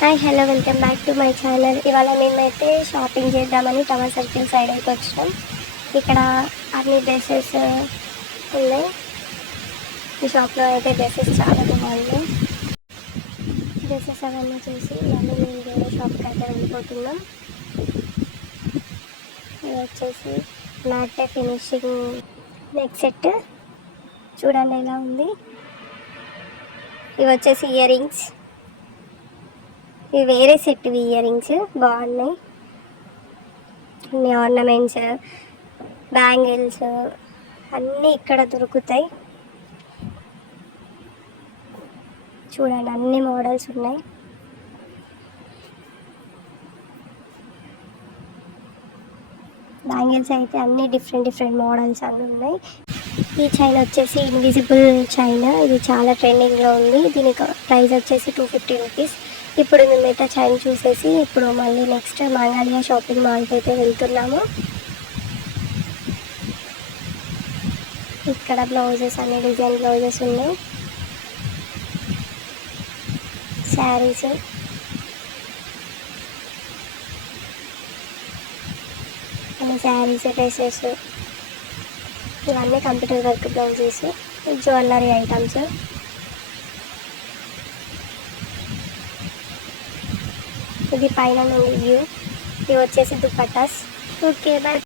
Hi hello welcome back to my channel. ఇవాళ మేమైతే shopping చేద్దామని టవర్ సర్కిల్ సైడ్ అయితే వచ్చినాం. ఇక్కడ అన్ని డ్రెస్సెస్ ఉన్నాయి. ఈ షాప్లో అయితే డ్రెస్సెస్ చాలా బాగున్నాయి. డ్రెస్సెస్ అవన్నీ చూసి మళ్ళీ మేము వేరే షాప్కి అయితే వెళ్ళిపోతున్నాం. ఇది వచ్చేసి మ్యాట్ ఫినిషింగ్ నెక్ సెట్ చూడండి ఎలా ఉంది. ఇవి వచ్చేసి ఇయర్ రింగ్స్, ఇవి వేరే సెట్ ఇయర్ రింగ్స్ బాగున్నాయి. అన్ని ఆర్నమెంట్స్, బ్యాంగిల్స్ అన్నీ ఇక్కడ దొరుకుతాయి. చూడండి అన్ని మోడల్స్ ఉన్నాయి. బ్యాంగిల్స్ అయితే అన్ని డిఫరెంట్ మోడల్స్ అన్నీ ఉన్నాయి. ఈ చైన్ వచ్చేసి ఇన్విజిబుల్ చైన్, ఇది చాలా ట్రెండింగ్లో ఉంది. దీనికి ప్రైస్ వచ్చేసి 250 రూపీస్. ఇప్పుడు మేమైతే చైన్ చూసేసి ఇప్పుడు మళ్ళీ నెక్స్ట్ మంగళ్య షాపింగ్ మాల్కి అయితే వెళ్తున్నాము. ఇక్కడ బ్లౌజెస్ అన్ని డిజైన్ బ్లౌజెస్ ఉన్నాయి. శారీస్, అన్ని శారీస్, డ్రెస్సెస్ ఇవన్నీ computer work blouses, jewellery items. ఇది పైన నుండి వ్యూ. ఇవి వచ్చేసి దుపట్టాస్. Okay bye.